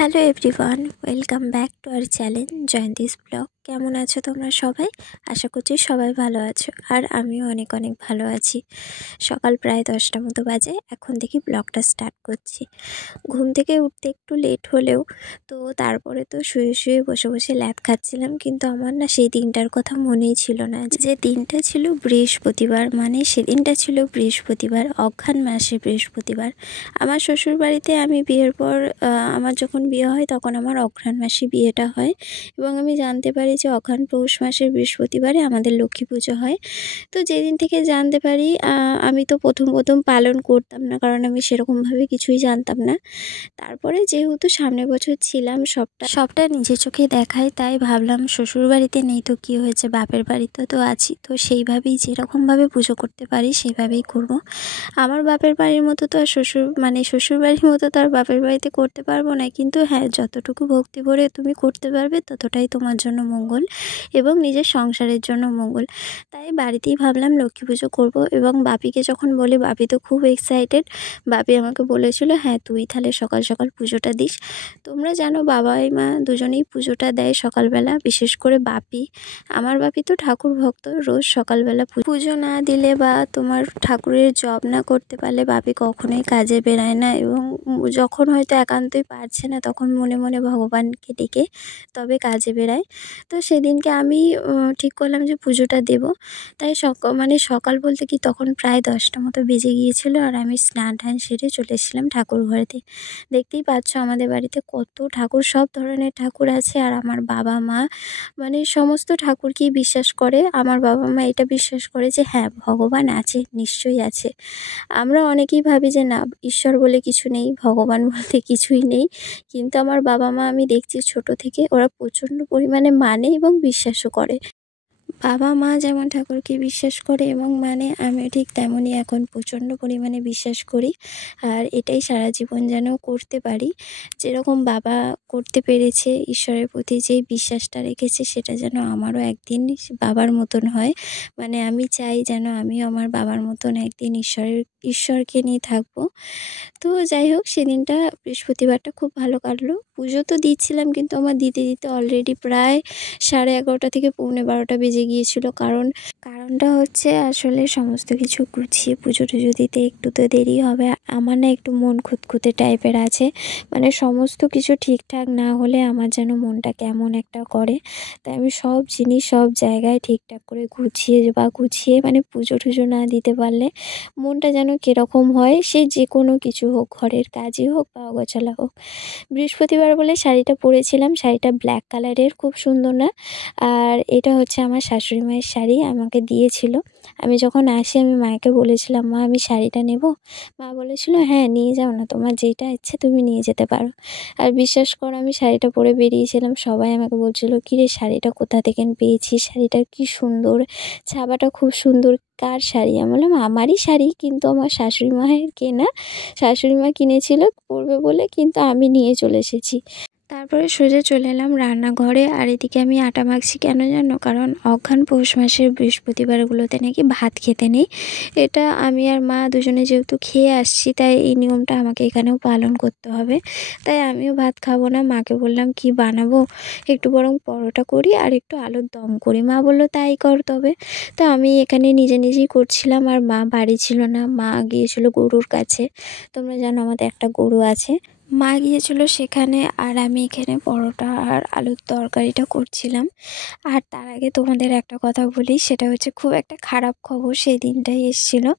Hello everyone, welcome back to our channel Jayanti's blog. কেমন আছো তোমরা সবাই? আশা করছি সবাই ভালো আছো, আর আমিও অনেক অনেক ভালো আছি। সকাল প্রায় 10টা মতো বাজে, এখন থেকে ব্লগটা স্টার্ট করছি। ঘুম থেকে উঠতে একটু লেট হলেও তো তারপরে তো শুয়ে শুয়ে বসে বসে ল্যাদ খাচ্ছিলাম, কিন্তু আমার না সেই দিনটার কথা মনেই ছিল না, যে দিনটা ছিল বৃহস্পতিবার। মানে সেদিনটা ছিল বৃহস্পতিবার, অঘ্রাণ মাসে বৃহস্পতিবার। আমার শ্বশুরবাড়িতে আমি বিয়ের পর আমার যখন বিয়ে হয় তখন আমার অঘ্রাণ মাসে বিয়েটা হয়, এবং আমি জানতে পারি যে অঘ্রাণ পৌষ মাসের বৃহস্পতিবারে আমাদের লক্ষ্মী পুজো হয়। তো যেদিন থেকে জানতে পারি, আমি তো প্রথম পালন করতাম না, কারণ আমি সেরকমভাবে কিছুই জানতাম না। তারপরে যেহেতু সামনের বছর ছিলাম, সবটা নিজের চোখে দেখাই, তাই ভাবলাম শ্বশুরবাড়িতে নেই তো কী হয়েছে, বাপের বাড়িতে তো আছি, তো সেইভাবেই যেরকমভাবে পুজো করতে পারি সেইভাবেই করব। আমার বাপের বাড়ির মতো তো আর শ্বশুরবাড়ির মতো তো আর বাপের বাড়িতে করতে পারবো না, কিন্তু হ্যাঁ, যতটুকু ভক্তি ভরে তুমি করতে পারবে ততটাই তোমার জন্য মঙ্গল এবং নিজের সংসারের জন্য মঙ্গল। তাই বাড়িতেই ভাবলাম লক্ষ্মী পুজো করব, এবং বাপিকে যখন বলি, বাপি তো খুব এক্সাইটেড। বাপি আমাকে বলেছিল, হ্যাঁ তুই তাহলে সকাল সকাল পুজোটা দিস। তোমরা জানো বাবাই মা দুজনেই পুজোটা দেয় সকালবেলা, বিশেষ করে বাপি। আমার বাপি তো ঠাকুর ভক্ত, রোজ সকালবেলা পুজো না দিলে বা তোমার ঠাকুরের জপ না করতে পারলে বাপি কখনোই কাজে বেরায় না, এবং যখন হয়তো একান্তই পারছে না তখন মনে মনে ভগবানকে ডেকে তবে কাজে বেরায়। তো সেদিনকে আমি ঠিক করলাম যে পুজোটা দেব। তাই সকাল বলতে কি, তখন প্রায় 10টা মতো বেজে গিয়েছিল, আর আমি স্নান টান সেরে চলে এসেছিলাম ঠাকুর ঘরেতে। দেখতেই পাচ্ছ আমাদের বাড়িতে কত ঠাকুর, সব ধরনের ঠাকুর আছে। আর আমার বাবা মা সমস্ত ঠাকুরকেই বিশ্বাস করে। আমার বাবা মা এটা বিশ্বাস করে যে হ্যাঁ, ভগবান আছে, নিশ্চয়ই আছে। আমরা অনেকেই ভাবি যে না, ঈশ্বর বলে কিছু নেই, ভগবান বলতে কিছুই নেই, কিন্তু আমার বাবা মা আমি দেখছি ছোট থেকে ওরা প্রচণ্ড পরিমাণে মানে এবং বিশ্বাসও করে। বাবা মা যেমন ঠাকুরকে বিশ্বাস করে এবং আমিও ঠিক তেমনই এখন প্রচণ্ড পরিমাণে বিশ্বাস করি। আর এটাই সারা জীবন যেন করতে পারি। যেরকম বাবা করতে পেরেছে, ঈশ্বরের প্রতি যেই বিশ্বাসটা রেখেছে, সেটা যেন আমারও একদিন বাবার মতন হয়। আমি চাই যেন আমিও আমার বাবার মতন একদিন ঈশ্বরকে নিয়ে থাকবো। তো যাই হোক, সেদিনটা বৃহস্পতিবারটা খুব ভালো কাটলো। পুজো তো দিচ্ছিলাম, কিন্তু আমার দিতে দিতে অলরেডি প্রায় 11:30 থেকে 11:45 বেজে গিয়েছিল। কারণটা হচ্ছে, আসলে সমস্ত কিছু গুছিয়ে পুজো টুজো দিতে একটু তো দেরি হবে। আমার না একটু মন খুঁতখুঁতে টাইপের আছে, সমস্ত কিছু ঠিকঠাক না হলে আমার যেন মনটা কেমন একটা করে। তাই আমি সব জিনিস সব জায়গায় ঠিকঠাক করে গুছিয়ে পুজো টুজো না দিতে পারলে মনটা যেন কীরকম হয়। সে যে কোনো কিছু হোক, ঘরের কাজই হোক বা অগোছালো হোক। বৃহস্পতিবার বলে শাড়িটা পরেছিলাম, শাড়িটা ব্ল্যাক কালারের, খুব সুন্দর না? আর এটা হচ্ছে আমার শাশুড়ি মায়ের শাড়ি, আমাকে দিয়েছিল। আমি যখন আসি আমি মাকে বলেছিলাম, মা আমি শাড়িটা নেব। মা বলেছিল, হ্যাঁ নিয়ে যাও না, তোমার যেটা ইচ্ছে তুমি নিয়ে যেতে পারো। আর বিশ্বাস করো, আমি শাড়িটা পরে বেরিয়েছিলাম, সবাই আমাকে বলছিল, কিরে শাড়িটা কোথা থেকে পেয়েছিস, শাড়িটা কি সুন্দর, ছাপাটা খুব সুন্দর, কার শাড়ি? আমি বললাম আমারই শাড়ি, কিন্তু আমার শাশুড়ি মায়ের কেনা, শাশুড়ি মা কিনেছিল পরবে বলে, কিন্তু আমি নিয়ে চলে এসেছি। তারপরে সোজা চলে এলাম রান্নাঘরে। আর এদিকে আমি আটা মাখছি, কেন জানো? কারণ অঘ্রাণ পৌষ মাসের বৃহস্পতিবারগুলোতে নাকি ভাত খেতে নেই। এটা আমি আর মা দুজনে যেহেতু খেয়ে আসছি, তাই এই নিয়মটা আমাকে এখানেও পালন করতে হবে। তাই আমিও ভাত খাবো না। মাকে বললাম, কি বানাবো? একটু বরং পরোটা করি আর একটু আলুর দম করি। মা বললো তাই কর তবে। তো আমি এখানে নিজেই করছিলাম, আর মা বাড়ি ছিল না, মা গিয়েছিল গরুর কাছে। তোমরা জানো আমাদের একটা গরু আছে। মা গিয়েছিল সেখানে, আর আমি এখানে পরোটা আর আলুর তরকারিটা করছিলাম। আর তার আগে তোমাদের একটা কথা বলি, সেটা হচ্ছে খুব একটা খারাপ খবর সেই দিনটাই এসেছিলো।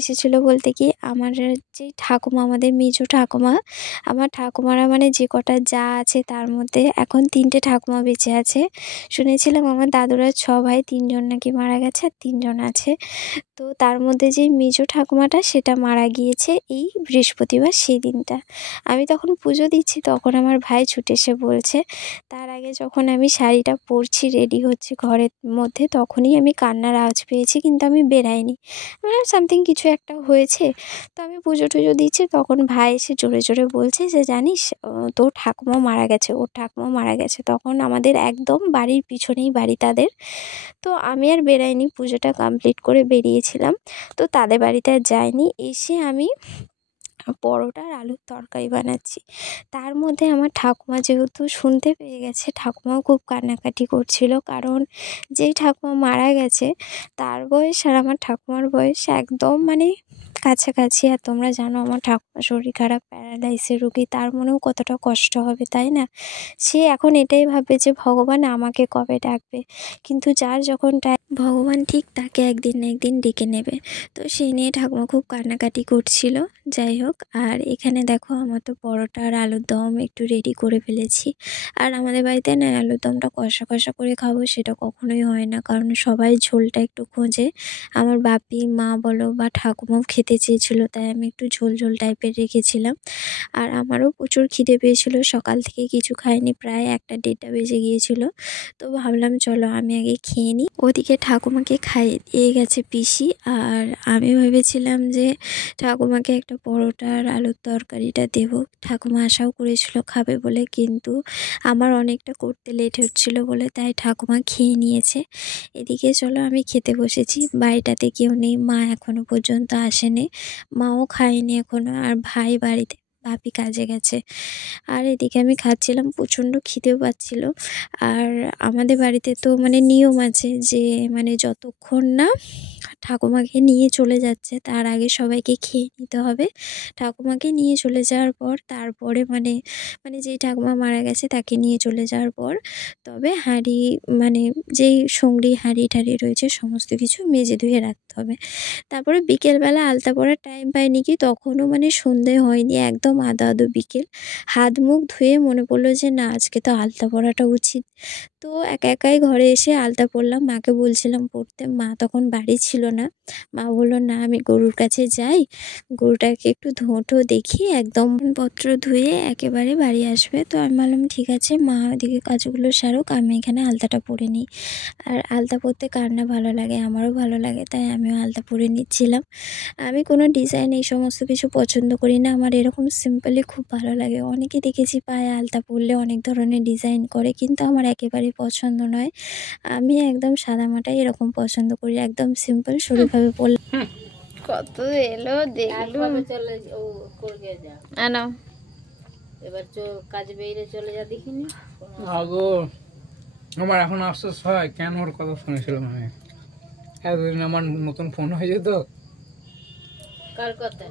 এসেছিলো বলতে কি, আমার যে ঠাকুমা, আমাদের মেজো ঠাকুমা, আমার ঠাকুমারা যে কটা যা আছে তার মধ্যে এখন 3টে ঠাকুমা বেঁচে আছে। শুনেছিলাম আমার দাদুরা 6 ভাই, 3জন নাকি মারা গেছে আর 3জন আছে। তো তার মধ্যে যে মেজো ঠাকুমাটা, সেটা মারা গিয়েছে এই বৃহস্পতিবার, সেই দিনটা। আমি তখন পুজো দিচ্ছি, তখন আমার ভাই ছুটে এসে বলছে। তার আগে যখন আমি শাড়িটা পরছি, রেডি হচ্ছি ঘরের মধ্যে, তখনই আমি কান্নার আওয়াজ পেয়েছি, কিন্তু আমি বেরাইনি। সামথিং কিছু একটা হয়েছে। তো আমি পুজো টুজো দিচ্ছি, তখন ভাই এসে জোরে জোরে বলছে যে জানিস, তোর ঠাকুমা মারা গেছে, ওর ঠাকুমা মারা গেছে। তখন আমাদের একদম বাড়ির পিছনেই বাড়ি তাদের। তো আমি আর বেরাইনি, পুজোটা কমপ্লিট করে বেরিয়েছিলাম। তো তাদের বাড়িতে আর যাইনি। এসে আমি পরোটা আর আলুর তরকারি বানাচ্ছি। তার মধ্যে আমার ঠাকুমা যেহেতু শুনতে পেয়ে গেছে, ঠাকুমাও খুব কান্নাকাটি করছিল, কারণ যেই ঠাকুমা মারা গেছে তার বয়স আর আমার ঠাকুমার বয়স একদম মানে কাছাকাছি। আর তোমরা জানো আমার ঠাকুমার শরীর খারাপ, প্যারালাইসের রোগী, তার মনেও কতটা কষ্ট হবে, তাই না? সে এখন এটাই ভাববে যে ভগবান আমাকে কবে ডাকবে, কিন্তু যার যখন ভগবান ঠিক তাকে একদিন না একদিন ডেকে নেবে। তো সেই নিয়ে ঠাকুমা খুব কান্নাকাটি করছিল। যাই হোক, আর এখানে দেখো আমার তো পরোটা আর আলুর দম একটু রেডি করে ফেলেছি। আর আমাদের বাড়িতে না আলুর দমটা কষা কষা করে খাবো সেটা কখনোই হয় না, কারণ সবাই ঝোলটা একটু খোঁজে। আমার বাপি, মা বলো বা ঠাকুমাও খেতে চেয়েছিলো, তাই আমি একটু ঝোল ঝোল টাইপের রেখেছিলাম। আর আমারও প্রচুর খিদে পেয়েছিল, সকাল থেকে কিছু খাইনি, প্রায় 1টা 1:30 বেজে গিয়েছিল। তো ভাবলাম চলো আমি আগে খেয়ে নিই। ওদিকে ঠাকুমাকে খাইয়ে গেছে পিসি, আর আমি ভেবেছিলাম যে ঠাকুমাকে একটা পরোটা আর আলুর তরকারিটা দেবো। ঠাকুমা আশাও করেছিল খাবে বলে, কিন্তু আমার অনেকটা করতে লেট হচ্ছিলো বলে তাই ঠাকুমা খেয়ে নিয়েছে। এদিকে চলো আমি খেতে বসেছি। বাড়িটাতে কেউ নেই, মা এখনও পর্যন্ত আসেনি, মাও খায়নি এখনও, আর ভাই বাড়িতে, ভাবি কাজে গেছে। আর এদিকে আমি খাচ্ছিলাম, প্রচণ্ড খিদেও পাচ্ছিল। আর আমাদের বাড়িতে তো মানে নিয়ম আছে যে মানে যতক্ষণ না ঠাকুমাকে নিয়ে চলে যাচ্ছে তার আগে সবাইকে খেয়ে নিতে হবে। ঠাকুমাকে নিয়ে চলে যাওয়ার পর তারপরে মানে মানে যেই ঠাকুমা মারা গেছে তাকে নিয়ে চলে যাওয়ার পর তবে হাঁড়ি, মানে যেই সঙ্গড়ি হাঁড়ি টাড়ি রয়েছে সমস্ত কিছু মেজে ধুয়ে রাখতে হবে। তারপরে বিকেলবেলা আলতা পরার টাইম পাইনি কি, তখনও মানে সন্ধে হয়নি, একদম আদো আদো বিকেল। হাত মুখ ধুয়ে মনে পড়লো যে না আজকে তো আলতা পরাটা উচিত। তো একা একাই ঘরে এসে আলতা পরলাম, মাকে বলছিলাম পরতে, মা তখন বাড়ি ছিল না। মা বললো না আমি গরুর কাছে যাই, গরুটাকে একটু ধোঁটো দেখিয়ে একদম পত্র ধুয়ে একেবারে বাড়ি আসবে। তো আমি বললাম ঠিক আছে, মা ওদিকে কাজগুলো সারুক, আমি এখানে আলতাটা পরে নিই। আর আলতা পরতে কার না ভালো লাগে, আমারও ভালো লাগে, তাই আমিও আলতা পরে নিচ্ছিলাম। আমি কোনো ডিজাইন এই সমস্ত কিছু পছন্দ করি না, আমার এরকম সিম্পলই খুব ভালো লাগে। অনেকে দেখেছি পায়ে আলতা পরলে অনেক ধরনের ডিজাইন করে, কিন্তু আমার একেবারেই পছন্দ নয়। আমি একদম সাদামাটাই এরকম পছন্দ করি, একদম সিম্পল সরুভাবে পরলে। কত এলো দেখলুম, চলে ও করবে যা আনো এবার কাজ বেরিয়ে চলে যা দেখিনি। আগো আমার এখন আফসোস হয় কেন ওর কথা শুনেছিলাম আমি। এতদিন আমার নতুন ফোন হয়ে যেত। কার কথা?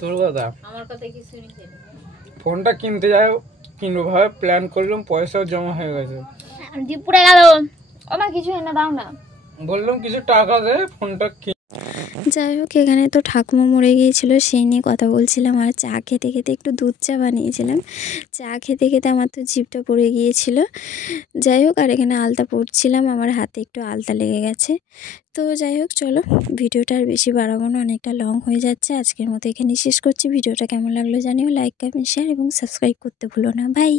তোর কথা। আমার কথা কি শুনেছেন? ফোনটা কিনতে যাই, কিনবো ভাবে প্ল্যান করলাম, পয়সাও জমা হয়ে গেছে। পুড়ে গেল, আমার কিছু এনে দাও না। বললাম কিছু টাকা দে, ফোনটা যাই হোক, এখানে তো ঠাকুমা মরে গিয়েছিলো সেই নিয়ে কথা বলছিলাম, আর চা খেতে খেতে একটু দুধ চা বানিয়েছিলাম। চা খেতে খেতে আমার তো জিভটা পড়ে গিয়েছিল। যাই হোক, আর এখানে আলতা পরছিলাম, আমার হাতে একটু আলতা লেগে গেছে। তো যাই হোক চলো, ভিডিওটা আর বেশি বাড়াবো না, অনেকটা লং হয়ে যাচ্ছে। আজকের মতো এখানে শেষ করছি। ভিডিওটা কেমন লাগলো জানিও, লাইক কমেন্ট শেয়ার এবং সাবস্ক্রাইব করতে ভুলো না। বাই।